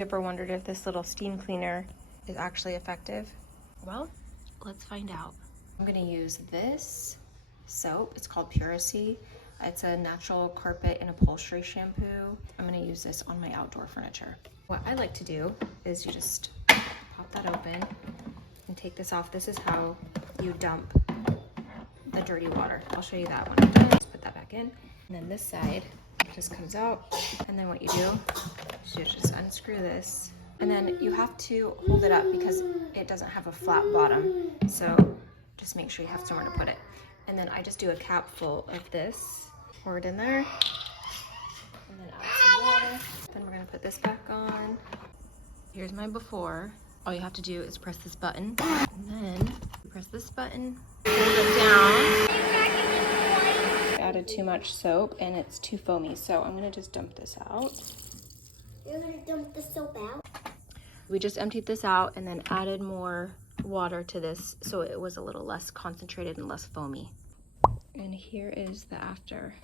Ever wondered if this little steam cleaner is actually effective? Well, let's find out. I'm gonna use this soap. It's called Puracy. It's a natural carpet and upholstery shampoo. I'm gonna use this on my outdoor furniture. What I like to do is you just pop that open and take this off. This is how you dump the dirty water. I'll show you that when I'm done. Just put that back in. And then this side just comes out. And then what you do is you just unscrew this. And then you have to hold it up because it doesn't have a flat bottom. So just make sure you have somewhere to put it. And then I just do a cap full of this, pour it in there, and then add some water. Then we're gonna put this back on. Here's my before. All you have to do is press this button, and then you press this button, hold it down. I added too much soap and it's too foamy, so I'm gonna just dump this out. You're gonna dump the soap out? We just emptied this out and then added more water to this so it was a little less concentrated and less foamy. And here is the after.